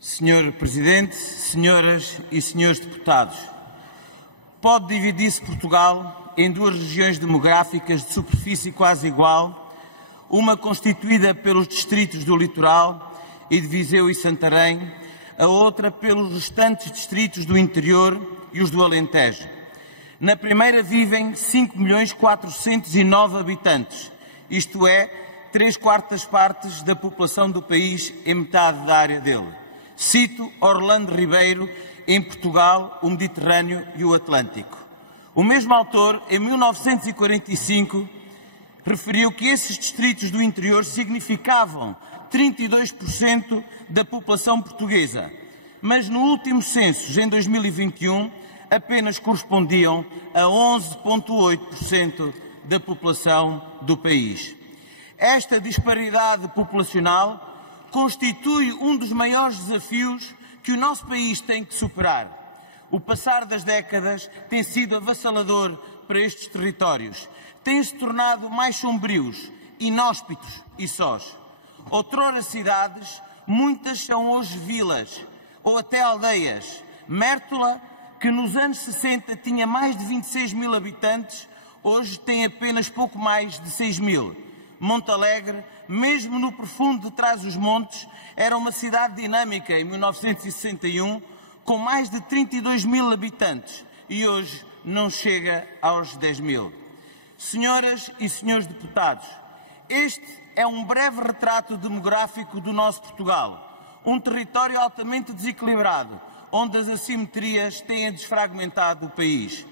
Senhor Presidente, senhoras e senhores deputados, pode dividir-se Portugal em duas regiões demográficas de superfície quase igual, uma constituída pelos distritos do litoral e de Viseu e Santarém, a outra pelos restantes distritos do interior e os do Alentejo. Na primeira vivem 5.409.000 habitantes, isto é, 3/4 partes da população do país em metade da área dele. Cito Orlando Ribeiro, em Portugal, o Mediterrâneo e o Atlântico. O mesmo autor, em 1945, referiu que esses distritos do interior significavam 32% da população portuguesa, mas no último censo, em 2021, apenas correspondiam a 11,8% da população do país. Esta disparidade populacional constitui um dos maiores desafios que o nosso país tem que superar. O passar das décadas tem sido avassalador para estes territórios. Têm-se tornado mais sombrios, inóspitos e sós. Outrora cidades, muitas são hoje vilas ou até aldeias. Mértola, que nos anos 60 tinha mais de 26.000 habitantes, hoje tem apenas pouco mais de 6.000. Montalegre, mesmo no profundo de Trás-os-Montes, era uma cidade dinâmica em 1961, com mais de 32.000 habitantes e hoje não chega aos 10.000. Senhoras e senhores deputados, este é um breve retrato demográfico do nosso Portugal, um território altamente desequilibrado, onde as assimetrias têm desfragmentado o país.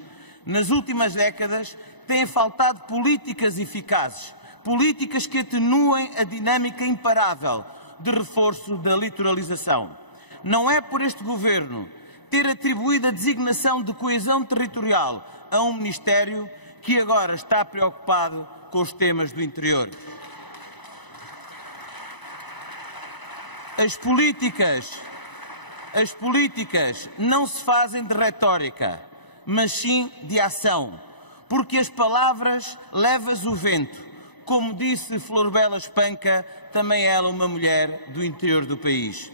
Nas últimas décadas, têm faltado políticas eficazes, políticas que atenuem a dinâmica imparável de reforço da litoralização. Não é por este Governo ter atribuído a designação de coesão territorial a um Ministério que agora está preocupado com os temas do interior. As políticas não se fazem de retórica, mas sim de ação, porque as palavras leva-as o vento. Como disse Florbela Espanca, também ela uma mulher do interior do país.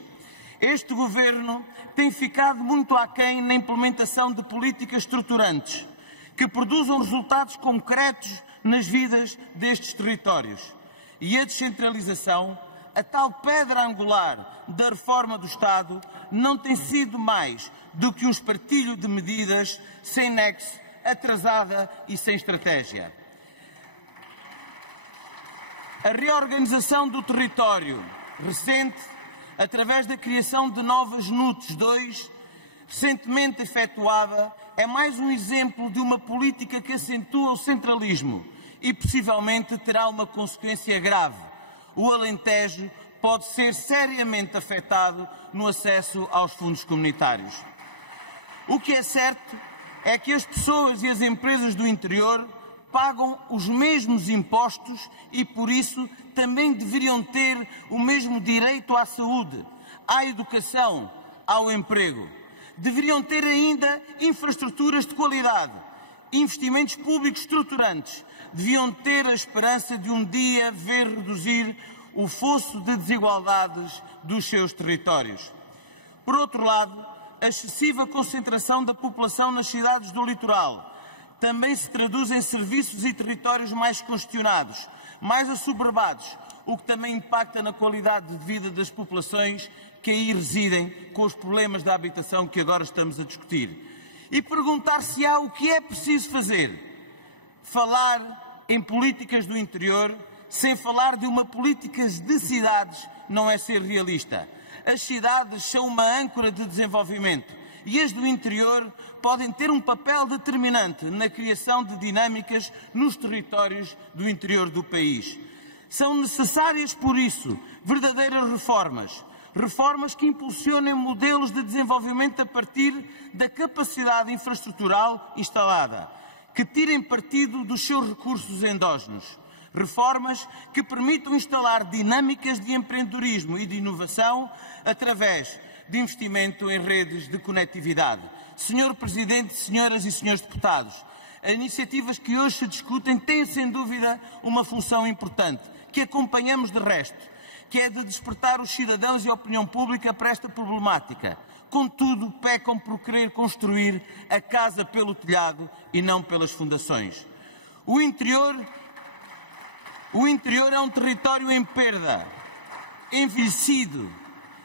Este Governo tem ficado muito aquém na implementação de políticas estruturantes que produzam resultados concretos nas vidas destes territórios. E a descentralização, a tal pedra angular da reforma do Estado, não tem sido mais do que um espartilho de medidas sem nexo, atrasada e sem estratégia. A reorganização do território recente, através da criação de novas NUTS 2, recentemente efetuada, é mais um exemplo de uma política que acentua o centralismo e possivelmente terá uma consequência grave. O Alentejo pode ser seriamente afetado no acesso aos fundos comunitários. O que é certo é que as pessoas e as empresas do interior pagam os mesmos impostos e, por isso, também deveriam ter o mesmo direito à saúde, à educação, ao emprego. Deveriam ter ainda infraestruturas de qualidade, investimentos públicos estruturantes. Deviam ter a esperança de um dia ver reduzir o fosso de desigualdades dos seus territórios. Por outro lado, a excessiva concentração da população nas cidades do litoral também se traduz em serviços e territórios mais congestionados, mais assoberbados, o que também impacta na qualidade de vida das populações que aí residem, com os problemas da habitação que agora estamos a discutir. E perguntar-se-á o que é preciso fazer. Falar em políticas do interior, sem falar de uma política de cidades, não é ser realista. As cidades são uma âncora de desenvolvimento e as do interior podem ter um papel determinante na criação de dinâmicas nos territórios do interior do país. São necessárias, por isso, verdadeiras reformas. Reformas que impulsionem modelos de desenvolvimento a partir da capacidade infraestrutural instalada, que tirem partido dos seus recursos endógenos. Reformas que permitam instalar dinâmicas de empreendedorismo e de inovação através de investimento em redes de conectividade. Senhor Presidente, senhoras e senhores deputados, as iniciativas que hoje se discutem têm, sem dúvida, uma função importante, que acompanhamos de resto, que é de despertar os cidadãos e a opinião pública para esta problemática. Contudo, pecam por querer construir a casa pelo telhado e não pelas fundações. O interior é um território em perda, envelhecido,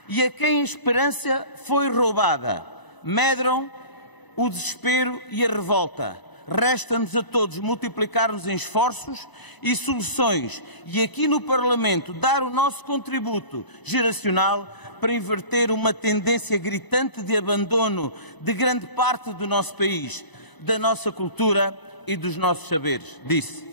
e a quem a esperança foi roubada. Medram o desespero e a revolta. Resta-nos a todos multiplicar-nos em esforços e soluções e aqui no Parlamento dar o nosso contributo geracional para inverter uma tendência gritante de abandono de grande parte do nosso país, da nossa cultura e dos nossos saberes. Disse.